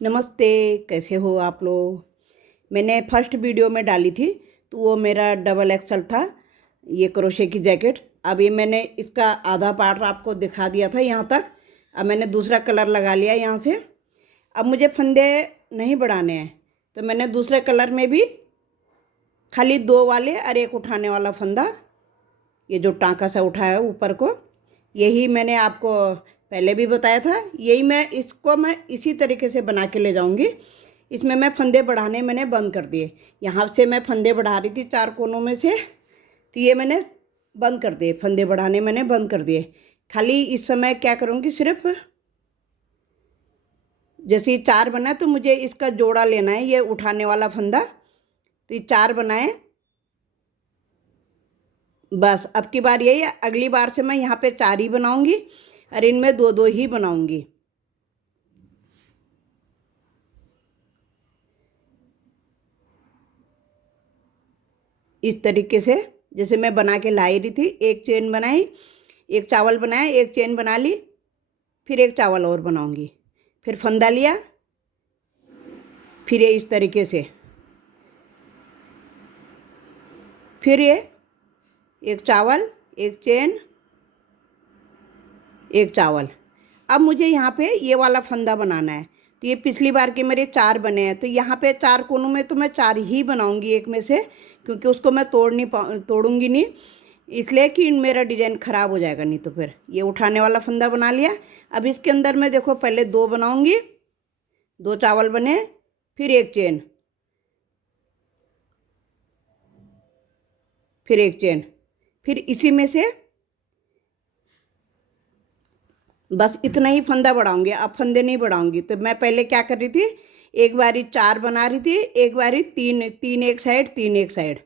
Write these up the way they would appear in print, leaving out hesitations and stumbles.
नमस्ते। कैसे हो आप लोग। मैंने फर्स्ट वीडियो में डाली थी तो वो मेरा डबल एक्सल था, ये क्रोशे की जैकेट। अभी मैंने इसका आधा पार्ट आपको दिखा दिया था यहाँ तक। अब मैंने दूसरा कलर लगा लिया यहाँ से। अब मुझे फंदे नहीं बढ़ाने हैं तो मैंने दूसरे कलर में भी खाली 2 वाले और एक उठाने वाला फंदा, ये जो टाँका सा उठाया है ऊपर को, यही मैंने आपको पहले भी बताया था। यही मैं इसी तरीके से बना के ले जाऊंगी। इसमें मैं फंदे बढ़ाने मैंने बंद कर दिए। यहाँ से मैं फंदे बढ़ा रही थी 4 कोनों में से, तो ये मैंने बंद कर दिए, फंदे बढ़ाने मैंने बंद कर दिए। खाली इस समय क्या करूँगी, सिर्फ जैसे ये 4 बना तो मुझे इसका जोड़ा लेना है, ये उठाने वाला फंदा। तो ये 4 बनाए बस। अब की बार यही, अगली बार से मैं यहाँ पे 4 ही बनाऊंगी और इनमें 2 2 ही बनाऊंगी। इस तरीके से जैसे मैं बना के लाई रही थी, एक चेन बनाई, एक चावल बनाया, एक चेन बना ली, फिर एक चावल और बनाऊंगी, फिर फंदा लिया, फिर ये इस तरीके से, फिर ये एक चावल, एक चेन, एक चावल। अब मुझे यहाँ पे ये वाला फंदा बनाना है। तो ये पिछली बार के मेरे 4 बने हैं, तो यहाँ पे 4 कोनों में तो मैं 4 ही बनाऊंगी एक में से, क्योंकि उसको मैं तोड़ूंगी नहीं, इसलिए कि मेरा डिजाइन ख़राब हो जाएगा नहीं। तो फिर ये उठाने वाला फंदा बना लिया। अब इसके अंदर मैं देखो पहले 2 बनाऊंगी, 2 चावल बने, फिर एक चेन, फिर एक चेन, फिर इसी में से बस इतना ही फंदा बढ़ाऊंगी। अब फंदे नहीं बढ़ाऊंगी। तो मैं पहले क्या कर रही थी, एक बारी 4 बना रही थी, एक बारी 3 3 एक साइड, 3 एक साइड,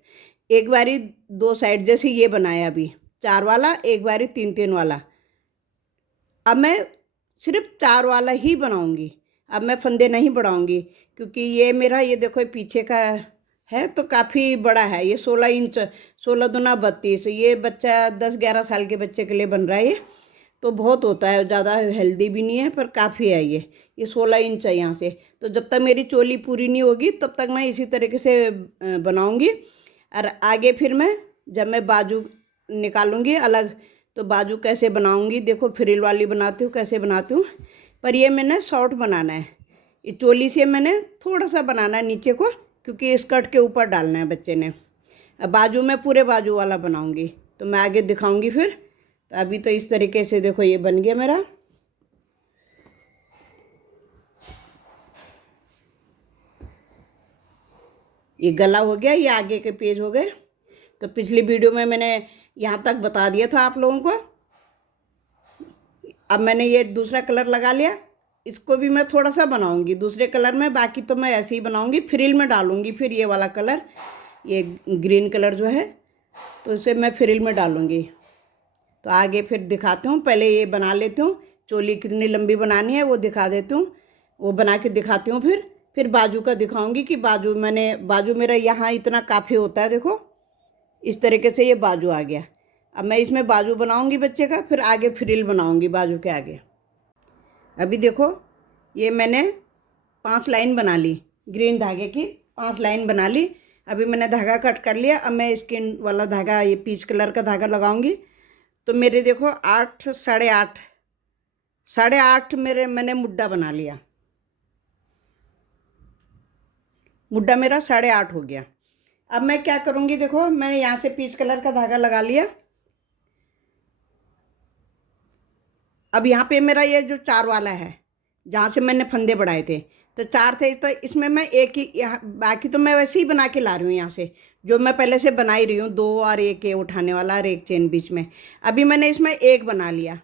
एक बारी 2 साइड, जैसे ये बनाया अभी 4 वाला, एक बारी 3 3 वाला। अब मैं सिर्फ 4 वाला ही बनाऊंगी। अब मैं फंदे नहीं बढ़ाऊंगी, क्योंकि ये मेरा, ये देखो पीछे का है तो काफ़ी बड़ा है, ये 16 इंच, 16 दूना 32, ये बच्चा 10 11 साल के बच्चे के लिए बन रहा है। ये तो बहुत होता है, ज़्यादा हेल्दी भी नहीं है पर काफ़ी है। ये 16 इंच है यहाँ से। तो जब तक मेरी चोली पूरी नहीं होगी तब तक मैं इसी तरीके से बनाऊंगी। और आगे फिर मैं जब मैं बाजू निकालूंगी अलग, तो बाजू कैसे बनाऊंगी, देखो फ्रिल वाली बनाती हूँ कैसे बनाती हूँ। पर ये मैंने शॉर्ट बनाना है, ये चोली से मैंने थोड़ा सा बनाना है नीचे को, क्योंकि स्कर्ट के ऊपर डालना है बच्चे ने। अब बाजू में पूरे बाजू वाला बनाऊंगी, तो मैं आगे दिखाऊंगी फिर। तो अभी तो इस तरीके से देखो ये बन गया मेरा। ये गला हो गया, ये आगे के पेज हो गए। तो पिछली वीडियो में मैंने यहाँ तक बता दिया था आप लोगों को। अब मैंने ये दूसरा कलर लगा लिया, इसको भी मैं थोड़ा सा बनाऊंगी दूसरे कलर में, बाकी तो मैं ऐसे ही बनाऊंगी। फ्रिल में डालूंगी फिर ये वाला कलर, ये ग्रीन कलर जो है, तो इसे मैं फ्रिल में डालूंगी। तो आगे फिर दिखाती हूँ, पहले ये बना लेती हूँ, चोली कितनी लंबी बनानी है वो दिखा देती हूँ, वो बना के दिखाती हूँ। फिर बाजू का दिखाऊंगी कि बाजू मेरा यहाँ इतना काफ़ी होता है, देखो इस तरीके से ये बाजू आ गया। अब मैं इसमें बाजू बनाऊंगी बच्चे का, फिर आगे फ्रिल बनाऊंगी बाजू के आगे। अभी देखो ये मैंने 5 लाइन बना ली, ग्रीन धागे की 5 लाइन बना ली। अभी मैंने धागा कट कर लिया। अब मैं स्किन वाला धागा, ये पीच कलर का धागा लगाऊंगी। तो मेरे देखो 8 साढ़े आठ मैंने मुड्डा बना लिया, मुड्डा मेरा 8.5 हो गया। अब मैं क्या करूँगी, देखो मैंने यहाँ से पीच कलर का धागा लगा लिया। अब यहाँ पे मेरा ये जो 4 वाला है, जहाँ से मैंने फंदे बढ़ाए थे, तो 4 थे, तो इसमें मैं एक ही, यहाँ बाकी तो मैं वैसे ही बना के ला रही हूँ यहाँ से, जो मैं पहले से बना ही रही हूँ, 2 और एक ये उठाने वाला और एक चेन बीच में। अभी मैंने इसमें एक बना लिया।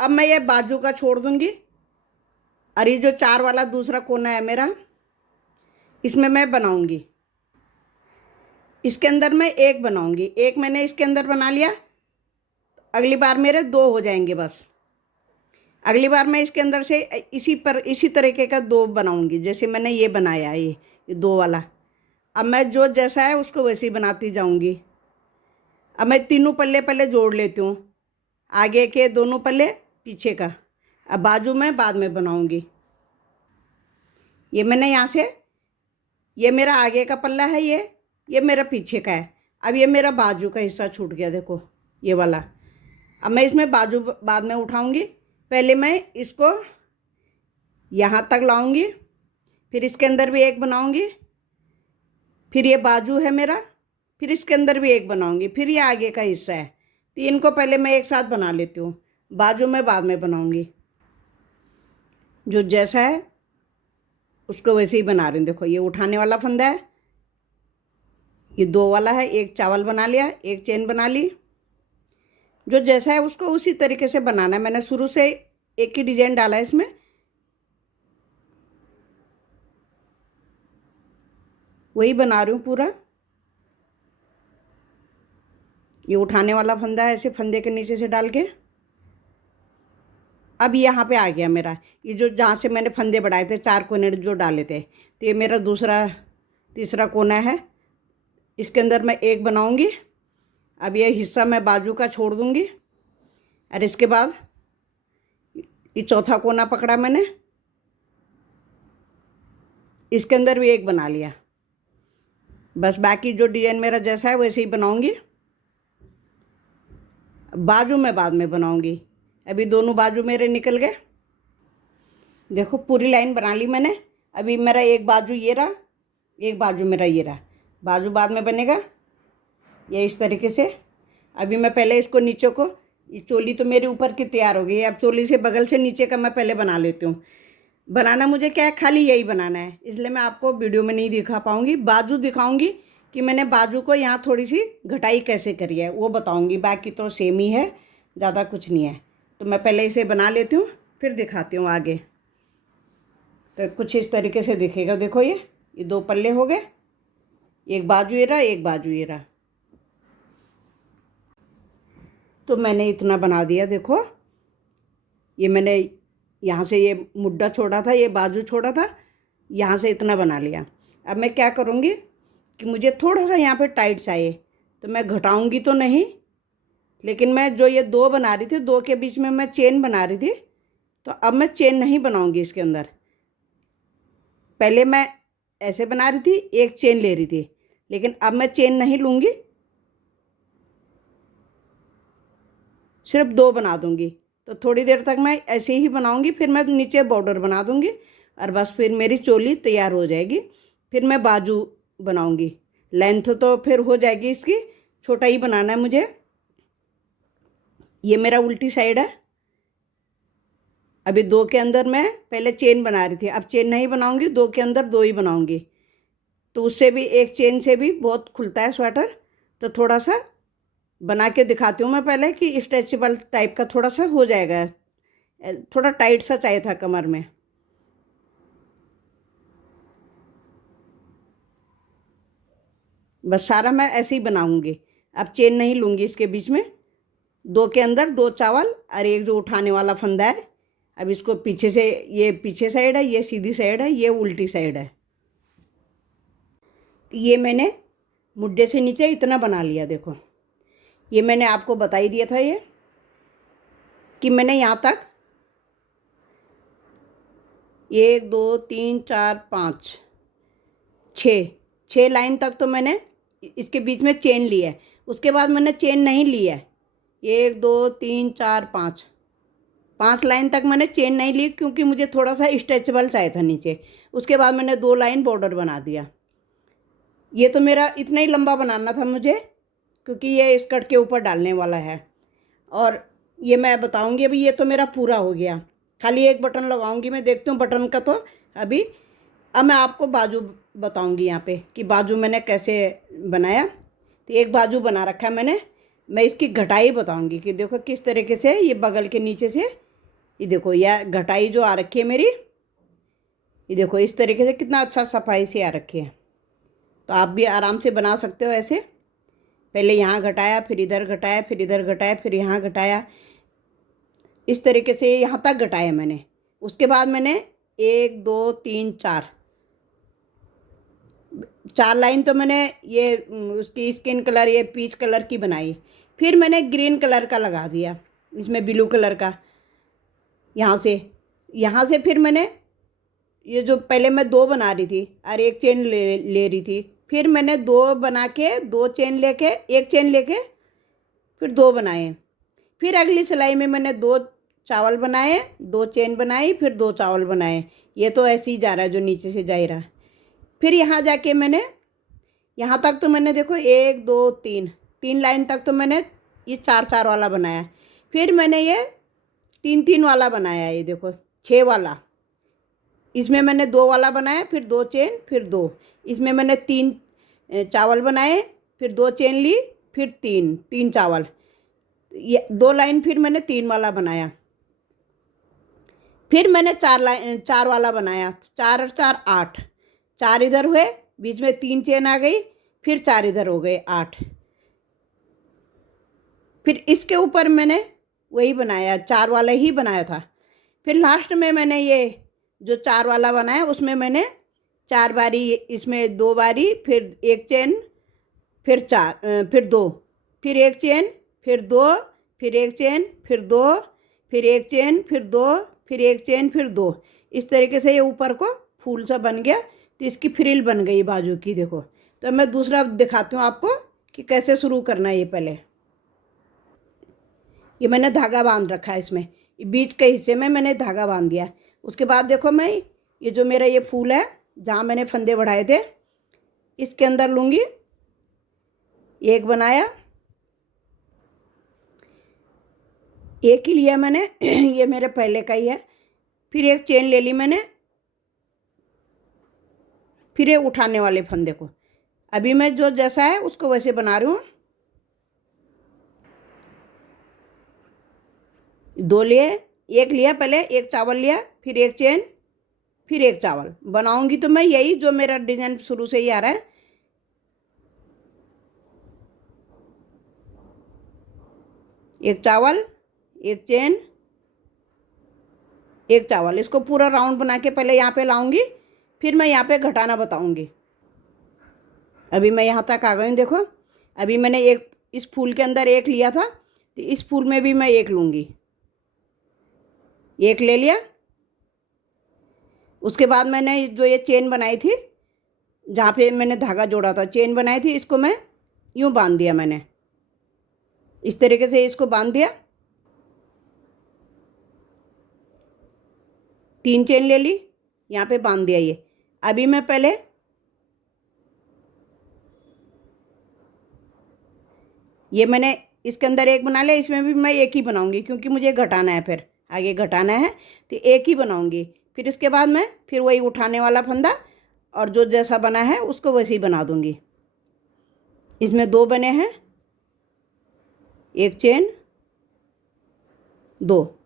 अब मैं ये बाजू का छोड़ दूँगी, और ये जो 4 वाला दूसरा कोना है मेरा, इसमें मैं बनाऊँगी, इसके अंदर मैं एक बनाऊँगी। एक मैंने इसके अंदर बना लिया, अगली बार मेरे 2 हो जाएंगे बस। अगली बार मैं इसके अंदर से इसी तरीके का 2 बनाऊंगी, जैसे मैंने ये बनाया है, ये 2 वाला। अब मैं जो जैसा है उसको वैसे ही बनाती जाऊंगी। अब मैं तीनों पल्ले पहले जोड़ लेती हूँ, आगे के दोनों पल्ले, पीछे का। अब बाजू में बाद में बनाऊंगी। ये मैंने यहाँ से, ये मेरा आगे का पल्ला है, ये मेरा पीछे का है। अब ये मेरा बाजू का हिस्सा छूट गया, देखो ये वाला। अब मैं इसमें बाजू बाद में उठाऊंगी। पहले मैं इसको यहाँ तक लाऊंगी, फिर इसके अंदर भी एक बनाऊंगी, फिर ये बाजू है मेरा, फिर इसके अंदर भी एक बनाऊंगी, फिर ये आगे का हिस्सा है। तीन को पहले मैं एक साथ बना लेती हूँ, बाजू में बाद में बनाऊंगी। जो जैसा है उसको वैसे ही बना रही हूँ। देखो ये उठाने वाला फंदा है, ये दो वाला है, एक चावल बना लिया, एक चेन बना ली। जो जैसा है उसको उसी तरीके से बनाना है। मैंने शुरू से एक ही डिजाइन डाला है इसमें, वही बना रही हूँ पूरा। ये उठाने वाला फंदा है, ऐसे फंदे के नीचे से डाल के। अब यहाँ पे आ गया मेरा, ये जो जहाँ से मैंने फंदे बढ़ाए थे, 4 कोने जो डाले थे, तो ये मेरा दूसरा तीसरा कोना है। इसके अंदर मैं एक बनाऊंगी। अब ये हिस्सा मैं बाजू का छोड़ दूंगी, और इसके बाद ये चौथा कोना पकड़ा मैंने, इसके अंदर भी एक बना लिया। बस बाकी जो डिजाइन मेरा जैसा है वैसे ही बनाऊंगी। बाजू में बाद में बनाऊंगी। अभी दोनों बाजू मेरे निकल गए। देखो पूरी लाइन बना ली मैंने। अभी मेरा एक बाजू ये रहा, एक बाजू मेरा ये रहा। बाजू बाद में बनेगा ये इस तरीके से। अभी मैं पहले इसको नीचे को, ये चोली तो मेरे ऊपर की तैयार हो गई। अब चोली से बगल से नीचे का मैं पहले बना लेती हूँ। बनाना मुझे क्या है, खाली यही बनाना है, इसलिए मैं आपको वीडियो में नहीं दिखा पाऊँगी। बाजू दिखाऊँगी कि मैंने बाजू को यहाँ थोड़ी सी घटाई कैसे करी है, वो बताऊँगी। बाकी तो सेम ही है, ज़्यादा कुछ नहीं है। तो मैं पहले इसे बना लेती हूँ, फिर दिखाती हूँ आगे। तो कुछ इस तरीके से दिखेगा। देखो ये 2 पल्ले हो गए, एक बाजू ये रहा, एक बाजू ये रहा। तो मैंने इतना बना दिया। देखो ये मैंने यहाँ से ये मुड्ढा छोड़ा था, ये बाजू छोड़ा था, यहाँ से इतना बना लिया। अब मैं क्या करूँगी कि मुझे थोड़ा सा यहाँ पे टाइट चाहिए, तो मैं घटाऊँगी तो नहीं, लेकिन मैं जो ये 2 बना रही थी, 2 के बीच में मैं चेन बना रही थी, तो अब मैं चेन नहीं बनाऊँगी इसके अंदर। पहले मैं ऐसे बना रही थी, एक चेन ले रही थी, लेकिन अब मैं चेन नहीं लूँगी, सिर्फ 2 बना दूँगी। तो थोड़ी देर तक मैं ऐसे ही बनाऊँगी, फिर मैं नीचे बॉर्डर बना दूँगी, और बस फिर मेरी चोली तैयार हो जाएगी। फिर मैं बाजू बनाऊँगी। लेंथ तो फिर हो जाएगी इसकी, छोटा ही बनाना है मुझे। ये मेरा उल्टी साइड है। अभी 2 के अंदर मैं पहले चेन बना रही थी, अब चेन नहीं बनाऊँगी, 2 के अंदर 2 ही बनाऊँगी। तो उससे भी, एक चेन से भी बहुत खुलता है स्वेटर। तो थोड़ा सा बना के दिखाती हूँ मैं पहले कि स्ट्रेचेबल टाइप का थोड़ा सा हो जाएगा। थोड़ा टाइट सा चाहिए था कमर में। बस सारा मैं ऐसे ही बनाऊँगी। अब चेन नहीं लूँगी इसके बीच में। 2 के अंदर 2 चावल और एक जो उठाने वाला फंदा है। अब इसको पीछे से, ये पीछे साइड है, ये सीधी साइड है, ये उल्टी साइड है। ये मैंने मुड्ढे से नीचे इतना बना लिया। देखो ये मैंने आपको बता ही दिया था ये कि मैंने यहाँ तक 1 2 3 4 5 6 लाइन तक तो मैंने इसके बीच में चेन ली है। उसके बाद मैंने चेन नहीं ली है। 1 2 3 4 5 लाइन तक मैंने चेन नहीं ली, क्योंकि मुझे थोड़ा सा स्ट्रेचेबल चाहिए था नीचे। उसके बाद मैंने 2 लाइन बॉर्डर बना दिया। ये तो मेरा इतना ही लंबा बनाना था मुझे, क्योंकि ये स्कर्ट के ऊपर डालने वाला है। और ये मैं बताऊंगी। अभी ये तो मेरा पूरा हो गया, खाली एक बटन लगाऊंगी मैं। देखती हूँ बटन का तो अभी। अब मैं आपको बाजू बताऊंगी यहाँ पे कि बाजू मैंने कैसे बनाया। तो एक बाजू बना रखा है मैंने। मैं इसकी घटाई बताऊंगी कि देखो किस तरीके से ये बगल के नीचे से, ये देखो यह घटाई जो आ रखी है मेरी, ये देखो इस तरीके से कितना अच्छा सफाई से आ रखी है। तो आप भी आराम से बना सकते हो ऐसे। पहले यहाँ घटाया, फिर इधर घटाया, फिर इधर घटाया, फिर यहाँ घटाया, इस तरीके से यहाँ तक घटाया मैंने। उसके बाद मैंने 1 2 3 4 लाइन तो मैंने ये उसकी स्किन कलर, ये पीच कलर की बनाई। फिर मैंने ग्रीन कलर का लगा दिया, इसमें ब्लू कलर का। यहाँ से फिर मैंने ये जो पहले मैं दो बना रही थी और एक चेन ले रही थी, फिर मैंने दो बना के दो चेन लेके एक चेन लेके फिर दो बनाए। फिर अगली सिलाई में मैंने दो चावल बनाए, दो चेन बनाई, फिर दो चावल बनाए। ये तो ऐसे ही जा रहा है जो नीचे से जा ही रहा है। फिर यहाँ जाके मैंने यहाँ तक तो मैंने देखो एक दो तीन, तीन लाइन तक तो मैंने ये चार चार वाला बनाया। फिर मैंने ये तीन तीन वाला बनाया, ये देखो छः वाला। इसमें मैंने दो वाला बनाया, फिर दो चेन, फिर दो। इसमें मैंने तीन चावल बनाए, फिर दो चेन ली, फिर तीन तीन चावल। ये दो लाइन फिर मैंने तीन वाला बनाया। फिर मैंने चार वाला बनाया, चार और चार आठ, चार इधर हुए, बीच में तीन चेन आ गई, फिर चार इधर हो गए, आठ। फिर इसके ऊपर मैंने वही बनाया, चार वाला ही बनाया था। फिर लास्ट में मैंने ये जो चार वाला बनाया उसमें मैंने चार बारी, इसमें दो बारी, फिर एक चेन, फिर चार, फिर दो, फिर एक चेन, फिर दो, फिर एक चेन, फिर दो, फिर एक चेन, फिर दो, फिर एक चेन, फिर दो। इस तरीके से ये ऊपर को फूल सा बन गया। तो इसकी फ्रिल बन गई बाजू की, देखो। तो मैं दूसरा दिखाती हूँ आपको कि कैसे शुरू करना है। ये पहले ये मैंने धागा बांध रखा है, इसमें बीच के हिस्से में मैंने धागा बांध दिया। उसके बाद देखो मैं ये जो मेरा ये फूल है जहाँ मैंने फंदे बढ़ाए थे, इसके अंदर लूँगी, एक बनाया, एक ही लिया मैंने ये मेरे पहले का ही है। फिर एक चेन ले ली मैंने, फिर ये उठाने वाले फंदे को अभी मैं जो जैसा है उसको वैसे बना रही हूँ। दो लिए, एक लिया पहले, एक चावल लिया, फिर एक चेन, फिर एक चावल बनाऊंगी। तो मैं यही जो मेरा डिजाइन शुरू से ही आ रहा है, एक चावल, एक चेन, एक चावल, इसको पूरा राउंड बना के पहले यहाँ पे लाऊंगी, फिर मैं यहाँ पे घटाना बताऊंगी। अभी मैं यहाँ तक आ गई हूँ, देखो। अभी मैंने एक इस फूल के अंदर एक लिया था, तो इस फूल में भी मैं एक लूँगी, एक ले लिया। उसके बाद मैंने जो ये चेन बनाई थी, जहाँ पे मैंने धागा जोड़ा था, चेन बनाई थी, इसको मैं यूँ बांध दिया। मैंने इस तरीके से इसको बांध दिया, तीन चेन ले ली, यहाँ पे बांध दिया ये। अभी मैं पहले ये मैंने इसके अंदर एक बना लिया, इसमें भी मैं एक ही बनाऊंगी क्योंकि मुझे घटाना है, फिर आगे घटाना है तो एक ही बनाऊंगी। फिर इसके बाद मैं फिर वही उठाने वाला फंदा और जो जैसा बना है उसको वैसे ही बना दूंगी। इसमें दो बने हैं, एक चेन, दो,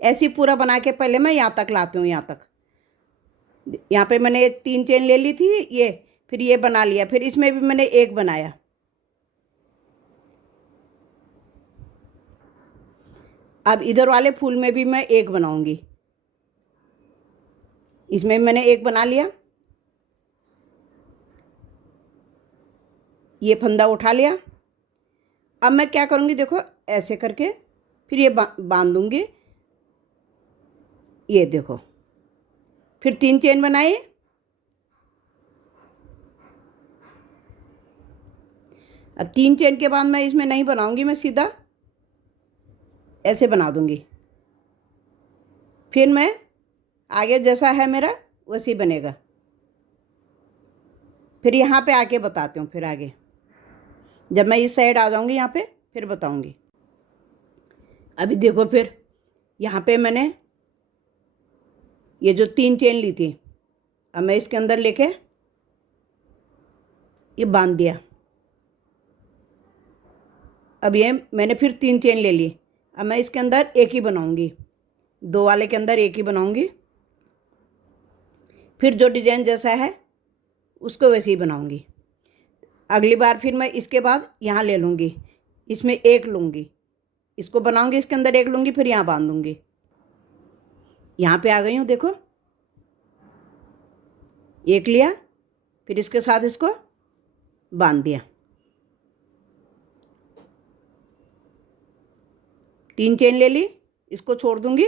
ऐसे पूरा बना के पहले मैं यहाँ तक लाती हूँ। यहाँ तक यहाँ पे मैंने तीन चेन ले ली थी, ये फिर ये बना लिया, फिर इसमें भी मैंने एक बनाया। अब इधर वाले फूल में भी मैं एक बनाऊंगी, इसमें मैंने एक बना लिया, ये फंदा उठा लिया। अब मैं क्या करूँगी, देखो ऐसे करके फिर ये बांध दूँगी, ये देखो। फिर तीन चेन बनाई, अब तीन चेन के बाद मैं इसमें नहीं बनाऊँगी, मैं सीधा ऐसे बना दूँगी। फिर मैं आगे जैसा है मेरा वैसे ही बनेगा। फिर यहाँ पे आके बताती हूँ, फिर आगे जब मैं इस साइड आ जाऊँगी यहाँ पे फिर बताऊँगी। अभी देखो, फिर यहाँ पे मैंने ये जो तीन चेन ली थी, अब मैं इसके अंदर लेके ये बांध दिया। अब ये मैंने फिर तीन चेन ले ली, अब मैं इसके अंदर एक ही बनाऊँगी, दो वाले के अंदर एक ही बनाऊँगी। फिर जो डिजाइन जैसा है उसको वैसे ही बनाऊँगी। अगली बार फिर मैं इसके बाद यहाँ ले लूँगी, इसमें एक लूँगी, इसको बनाऊँगी, इसके अंदर एक लूँगी, फिर यहाँ बांध दूँगी। यहाँ पे आ गई हूँ, देखो एक लिया, फिर इसके साथ इसको बांध दिया, तीन चेन ले ली, इसको छोड़ दूँगी,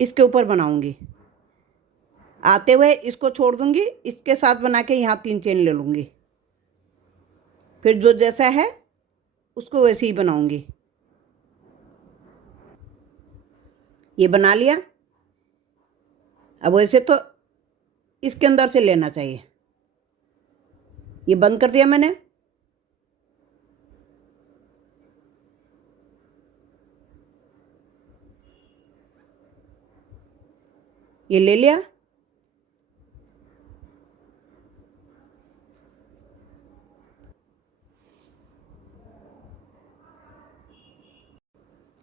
इसके ऊपर बनाऊंगी। आते हुए इसको छोड़ दूंगी, इसके साथ बना के यहाँ 3 चेन ले लूँगी। फिर जो जैसा है उसको वैसे ही बनाऊंगी। ये बना लिया। अब वैसे तो इसके अंदर से लेना चाहिए। ये बंद कर दिया मैंने। ये ले लिया।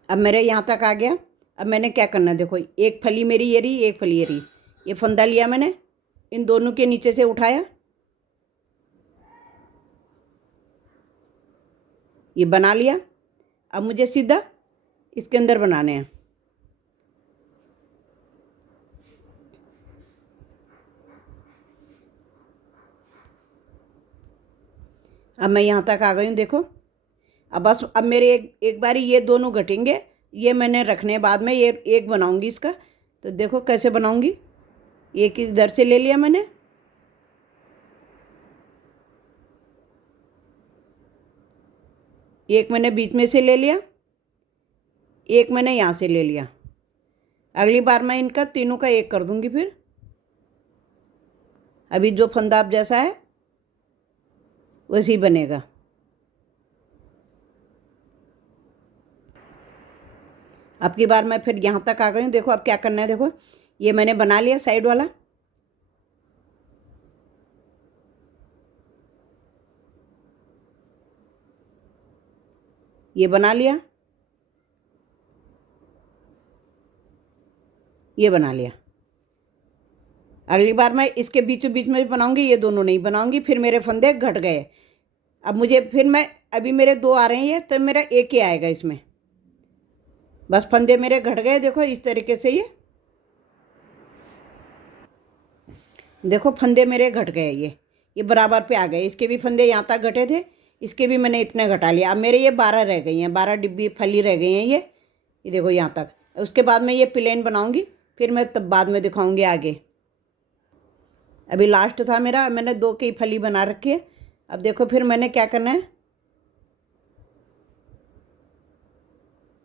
अब मेरे यहाँ तक आ गया। अब मैंने क्या करना है, देखो एक फली मेरी ये रही, एक फली ये रही। ये फंदा लिया मैंने, इन दोनों के नीचे से उठाया, ये बना लिया। अब मुझे सीधा इसके अंदर बनाने हैं। अब मैं यहाँ तक आ गई हूँ, देखो। अब बस अब मेरे एक बारी ये दोनों घटेंगे, ये मैंने रखने बाद में ये एक बनाऊंगी इसका। तो देखो कैसे बनाऊंगी। एक इधर से ले लिया मैंने, एक मैंने बीच में से ले लिया, एक मैंने यहाँ से ले लिया। अगली बार मैं इनका तीनों का एक कर दूंगी। फिर अभी जो फंदा अब जैसा है वैसे ही बनेगा। अब की बार मैं फिर यहाँ तक आ गई हूँ, देखो अब क्या करना है। देखो ये मैंने बना लिया साइड वाला, ये बना लिया, ये बना लिया। अगली बार मैं इसके बीचों बीच में बनाऊंगी, ये दोनों नहीं बनाऊंगी, फिर मेरे फंदे घट गए। अब मुझे फिर मैं अभी मेरे 2 आ रहे हैं, तो मेरा एक ही आएगा इसमें। बस फंदे मेरे घट गए, देखो इस तरीके से। देखो फंदे मेरे घट गए, ये बराबर पे आ गए। इसके भी फंदे यहाँ तक घटे थे, इसके भी मैंने इतने घटा लिया। अब मेरे ये 12 रह गई हैं, 12 डिब्बी फली रह गई हैं ये देखो यहाँ तक। उसके बाद मैं ये प्लेन बनाऊंगी, फिर मैं तब बाद में दिखाऊंगी आगे। अभी लास्ट था मेरा, मैंने 2 की फली बना रखी है। अब देखो फिर मैंने क्या करना है,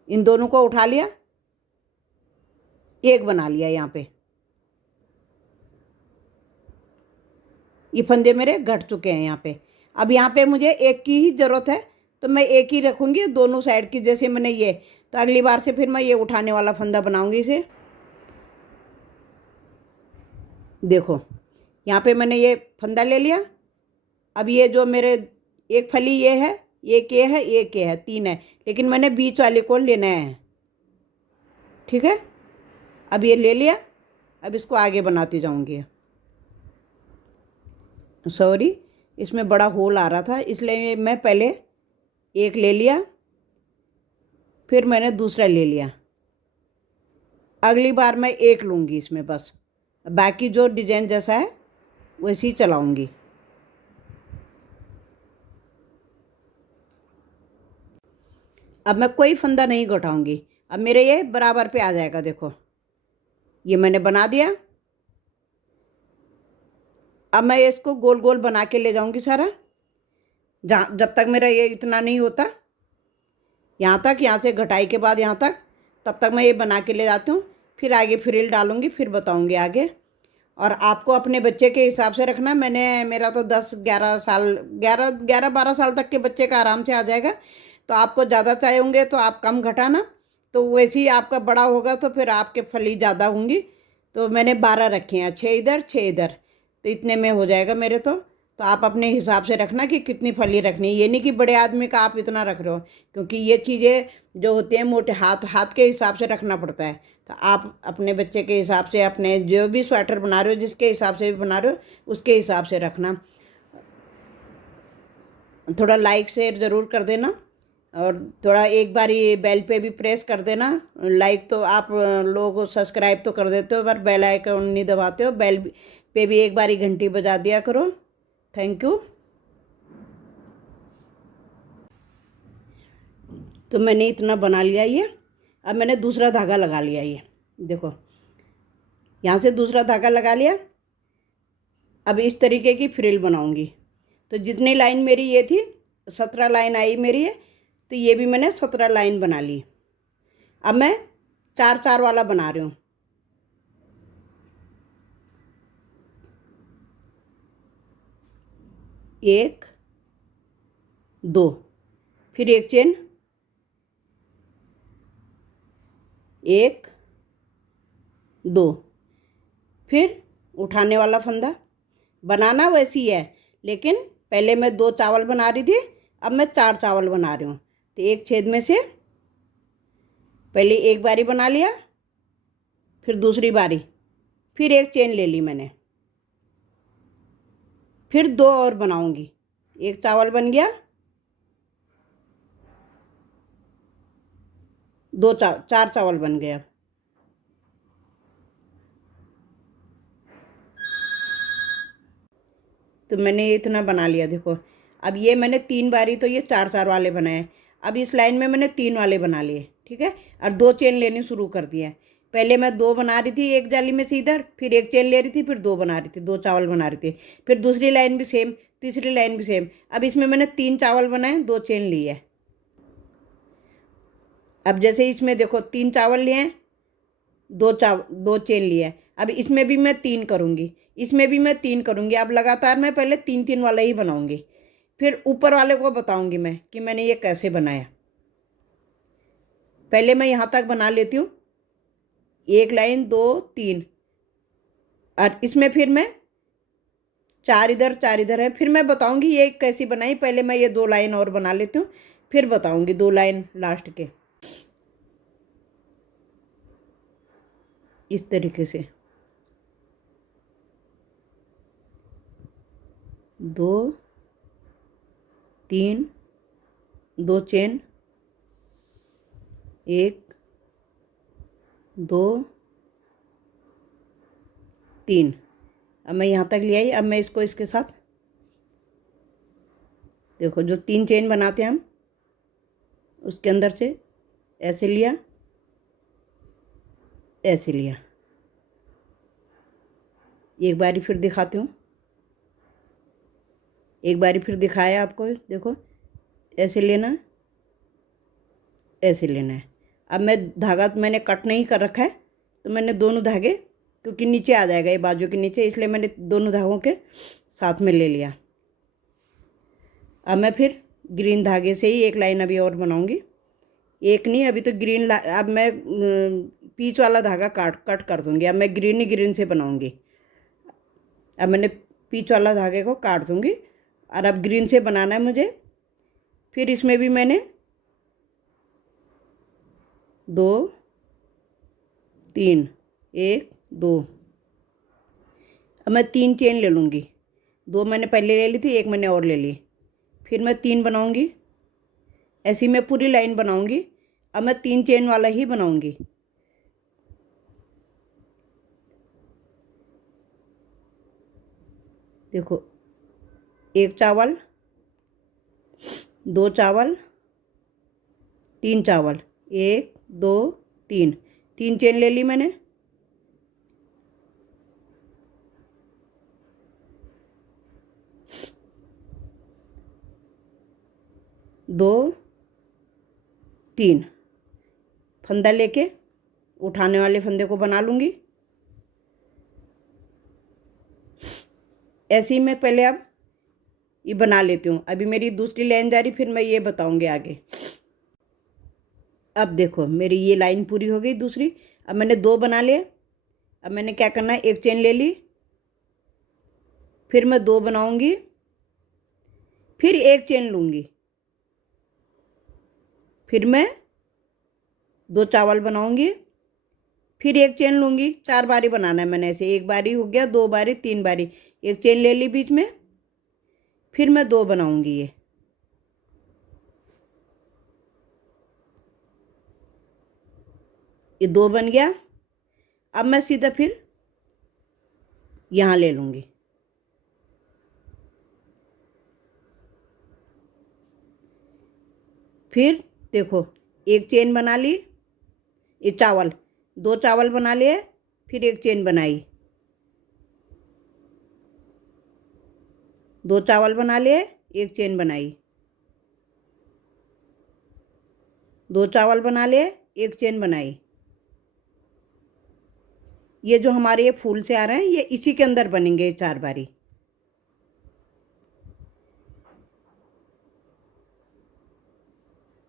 इन दोनों को उठा लिया, एक बना लिया यहाँ पे। ये फंदे मेरे घट चुके हैं यहाँ पे। अब यहाँ पे मुझे एक की ही ज़रूरत है, तो मैं एक ही रखूँगी दोनों साइड की। जैसे मैंने ये, तो अगली बार से फिर मैं ये उठाने वाला फंदा बनाऊँगी इसे। देखो यहाँ पे मैंने ये फंदा ले लिया। अब ये जो मेरे एक फली ये है, एक ये है, एक ये है, 3 है, लेकिन मैंने बीच वाले को लेना है। ठीक है, अब ये ले लिया। अब इसको आगे बनाती जाऊँगी। सॉरी, इसमें बड़ा होल आ रहा था, इसलिए मैं पहले एक ले लिया, फिर मैंने दूसरा ले लिया। अगली बार मैं एक लूँगी इसमें, बस बाकी जो डिजाइन जैसा है वैसे ही चलाऊँगी। अब मैं कोई फंदा नहीं घटाऊँगी। अब मेरे ये बराबर पे आ जाएगा। देखो ये मैंने बना दिया। अब मैं इसको गोल गोल बना के ले जाऊँगी सारा, जहाँ जब तक मेरा ये इतना नहीं होता, यहाँ तक, यहाँ से घटाई के बाद यहाँ तक, तब तक मैं ये बना के ले जाती हूँ। फिर आगे फ्रिल डालूँगी, फिर बताऊँगी आगे। और आपको अपने बच्चे के हिसाब से रखना। मेरा तो 10-11 साल, 11-12 साल तक के बच्चे का आराम से आ जाएगा। तो आपको ज़्यादा चाहिए होंगे तो आप कम घटाना, तो वैसे ही आपका बड़ा होगा तो फिर आपके फली ज़्यादा होंगी। तो मैंने 12 रखे हैं, 6 इधर 6 इधर, तो इतने में हो जाएगा मेरे। तो आप अपने हिसाब से रखना कि कितनी फली रखनी है। ये नहीं कि बड़े आदमी का आप इतना रख रहे हो, क्योंकि ये चीज़ें जो होती हैं मोटे हाथ के हिसाब से रखना पड़ता है। तो आप अपने बच्चे के हिसाब से, अपने जो भी स्वेटर बना रहे हो, जिसके हिसाब से भी बना रहे हो, उसके हिसाब से रखना। थोड़ा लाइक शेयर ज़रूर कर देना, और थोड़ा एक बार ये बेल पे भी प्रेस कर देना। लाइक तो आप लोग सब्सक्राइब तो कर देते हो, पर बेल आइकन नहीं दबाते हो। बेल पे भी एक बारी घंटी बजा दिया करो। Thank you. तो मैंने इतना बना लिया ये। अब मैंने दूसरा धागा लगा लिया। ये देखो, यहाँ से दूसरा धागा लगा लिया। अब इस तरीके की फ्रिल बनाऊंगी। तो जितनी लाइन मेरी ये थी 17 लाइन आई मेरी है, तो ये भी मैंने 17 लाइन बना ली। अब मैं 4-4 वाला बना रही हूँ। एक, दो, फिर एक चेन, एक, दो, फिर उठाने वाला फंदा। बनाना वैसी है, लेकिन पहले मैं 2 चावल बना रही थी, अब मैं 4 चावल बना रही हूँ। तो एक छेद में से पहले एक बारी बना लिया, फिर दूसरी बारी, फिर एक चेन ले ली मैंने, फिर 2 और बनाऊंगी। एक चावल बन गया, 4 चावल बन गए। अब तो मैंने ये इतना बना लिया। देखो अब ये मैंने 3 बारी तो ये 4-4 वाले बनाए। अब इस लाइन में मैंने 3 वाले बना लिए, ठीक है, और 2 चेन लेनी शुरू कर दिए। पहले मैं 2 बना रही थी एक जाली में से इधर, फिर एक चेन ले रही थी, फिर 2 बना रही थी, 2 चावल बना रही थी। फिर दूसरी लाइन भी सेम, तीसरी लाइन भी सेम। अब इसमें मैंने 3 चावल बनाए, 2 चेन ली है। अब जैसे इसमें देखो 3 चावल लिए हैं, 2 चेन लिए हैं। अब इसमें भी मैं 3 करूँगी, इसमें भी मैं 3 करूँगी। अब लगातार मैं पहले 3-3 वाला ही बनाऊँगी, फिर ऊपर वाले को बताऊँगी मैं कि मैंने ये कैसे बनाया। पहले मैं यहाँ तक बना लेती हूँ, 1 लाइन 2 3, और इसमें फिर मैं 4 इधर 4 इधर है। फिर मैं बताऊँगी ये कैसी बनाई। पहले मैं ये 2 लाइन और बना लेती हूँ, फिर बताऊँगी 2 लाइन लास्ट के। इस तरीके से 2 3, 2 चेन, 1 2 3। अब मैं यहाँ तक ले आई। अब मैं इसको इसके साथ देखो, जो 3 चेन बनाते हैं हम, उसके अंदर से ऐसे लिया, ऐसे लिया। एक बारी फिर दिखाती हूँ, एक बारी फिर दिखाया आपको। देखो ऐसे लेना है, ऐसे लेना है। अब मैं धागा तो मैंने कट नहीं कर रखा है, तो मैंने दोनों धागे, क्योंकि नीचे आ जाएगा ये बाजू के नीचे, इसलिए मैंने दोनों धागों के साथ में ले लिया। अब मैं फिर ग्रीन धागे से ही एक लाइन अभी और बनाऊंगी। एक नहीं, अभी तो ग्रीन अब मैं पीच वाला धागा कट कर दूंगी। अब मैं ग्रीन ही ग्रीन से बनाऊंगी। अब मैंने पीच वाला धागे को काट दूंगी, और अब ग्रीन से बनाना है मुझे। फिर इसमें भी मैंने 2 3, 1 2। अब मैं 3 चेन ले लूँगी। 2 मैंने पहले ले ली थी, 1 मैंने और ले ली। फिर मैं 3 बनाऊँगी, ऐसी मैं पूरी लाइन बनाऊँगी। अब मैं 3 चेन वाला ही बनाऊँगी। देखो 1 चावल, 2 चावल, 3 चावल, 1 2 3, 3 चेन ले ली मैंने। 2 3 फंदा लेके उठाने वाले फंदे को बना लूँगी। ऐसे ही मैं पहले अब ये बना लेती हूँ। अभी मेरी दूसरी लाइन जा रही, फिर मैं ये बताऊँगी आगे। अब देखो मेरी ये लाइन पूरी हो गई दूसरी। अब मैंने 2 बना लिए। अब मैंने क्या करना है, एक चेन ले ली, फिर मैं 2 बनाऊँगी, फिर एक चेन लूँगी, फिर मैं 2 चावल बनाऊँगी, फिर एक चेन लूँगी। 4 बारी बनाना है मैंने ऐसे। 1 बारी हो गया, 2 बारी, 3 बारी, एक चेन ले ली बीच में, फिर मैं 2 बनाऊँगी। ये 2 बन गया। अब मैं सीधा फिर यहाँ ले लूँगी। फिर देखो एक चेन बना ली, ये चावल, 2 चावल बना लिए, फिर एक चेन बनाई, 2 चावल बना लिए, एक चेन बनाई, 2 चावल बना लिए, एक चेन बनाई। ये जो हमारे ये फूल से आ रहे हैं ये इसी के अंदर बनेंगे 4 बारी।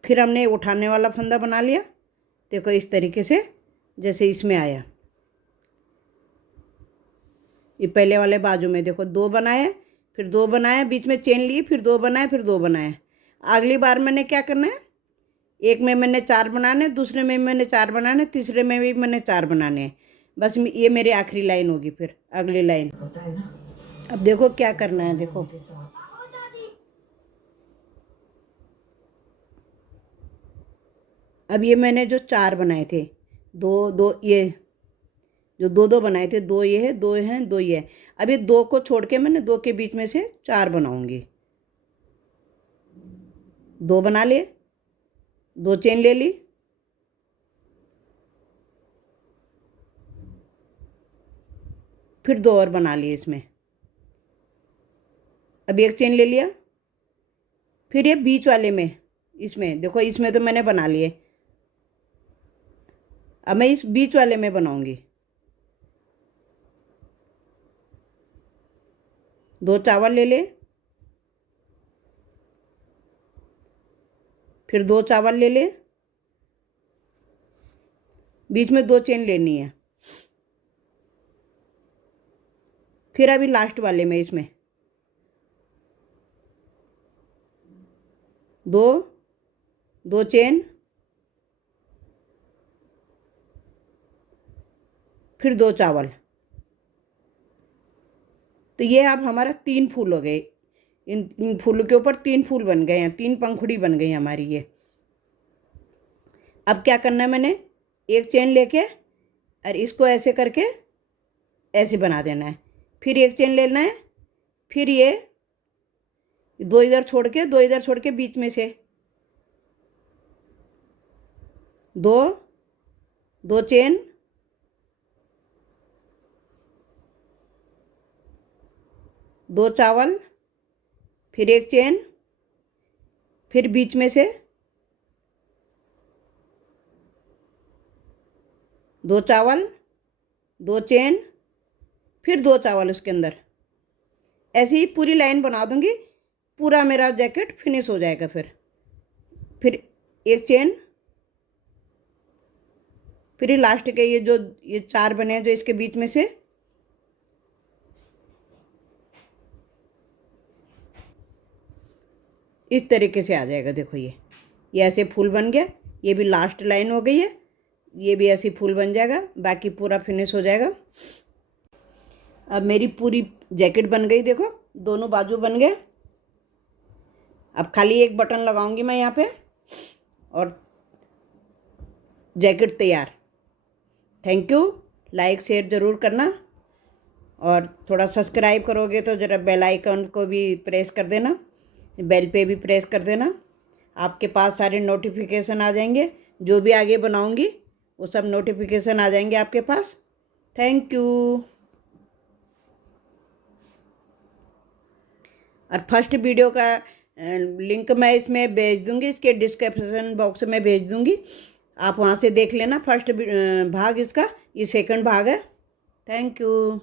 फिर हमने उठाने वाला फंदा बना लिया, देखो इस तरीके से जैसे इसमें आया। ये पहले वाले बाजू में देखो 2 बनाए, फिर 2 बनाए, बीच में चेन ली, फिर 2 बनाए, फिर 2 बनाए। अगली बार मैंने क्या करना है, एक में मैंने 4 बनाने, दूसरे में मैंने 4 बनाने, तीसरे में भी मैंने 4 बनाने हैं। बस ये मेरी आखिरी लाइन होगी, फिर अगली लाइन। अब देखो क्या करना है, देखो अब ये मैंने जो 4 बनाए थे, 2 2 ये जो 2 2 बनाए थे, 2 ये है, 2 हैं, 2 ये है। अब ये 2 को छोड़ के मैंने 2 के बीच में से 4 बनाऊंगी। 2 बना लिए, 2 चेन ले ली, फिर 2 और बना लिए इसमें। अब एक चेन ले लिया, फिर ये बीच वाले में, इसमें देखो इसमें तो मैंने बना लिए, अब मैं इस बीच वाले में बनाऊंगी। 2 चावल ले ले, फिर 2 चावल ले ले, बीच में 2 चेन लेनी है। फिर अभी लास्ट वाले में इसमें 2 चेन, फिर 2 चावल। तो ये अब हमारा 3 फूल हो गए। इन फूलों के ऊपर 3 फूल बन गए हैं, 3 पंखुड़ी बन गई हमारी ये। अब क्या करना है, मैंने एक चेन लेके और इसको ऐसे करके ऐसे बना देना है। फिर एक चेन लेना है, फिर ये 2 इधर छोड़ के, 2 इधर छोड़ के बीच में से 2 चेन, 2 चावल, फिर एक चेन, फिर बीच में से 2 चावल, 2 चेन, फिर 2 चावल उसके अंदर। ऐसे ही पूरी लाइन बना दूंगी, पूरा मेरा जैकेट फिनिश हो जाएगा। फिर एक चेन, फिर ये लास्ट के ये 4 बने हैं जो इसके बीच में से इस तरीके से आ जाएगा। देखो ये ऐसे फूल बन गया, ये भी लास्ट लाइन हो गई है, ये भी ऐसे फूल बन जाएगा, बाकी पूरा फिनिश हो जाएगा। अब मेरी पूरी जैकेट बन गई, देखो दोनों बाजू बन गए। अब खाली एक बटन लगाऊंगी मैं यहाँ पे और जैकेट तैयार। थैंक यू, लाइक शेयर ज़रूर करना और थोड़ा सब्सक्राइब करोगे तो ज़रा बेल आइकन को भी प्रेस कर देना, बेल पे भी प्रेस कर देना। आपके पास सारे नोटिफिकेशन आ जाएंगे, जो भी आगे बनाऊंगी वो सब नोटिफिकेशन आ जाएंगे आपके पास। Thank you. और फर्स्ट वीडियो का लिंक मैं इसमें भेज दूंगी, इसके डिस्क्रिप्शन बॉक्स में भेज दूंगी, आप वहाँ से देख लेना। फर्स्ट भाग इसका, ये सेकंड भाग है। Thank you.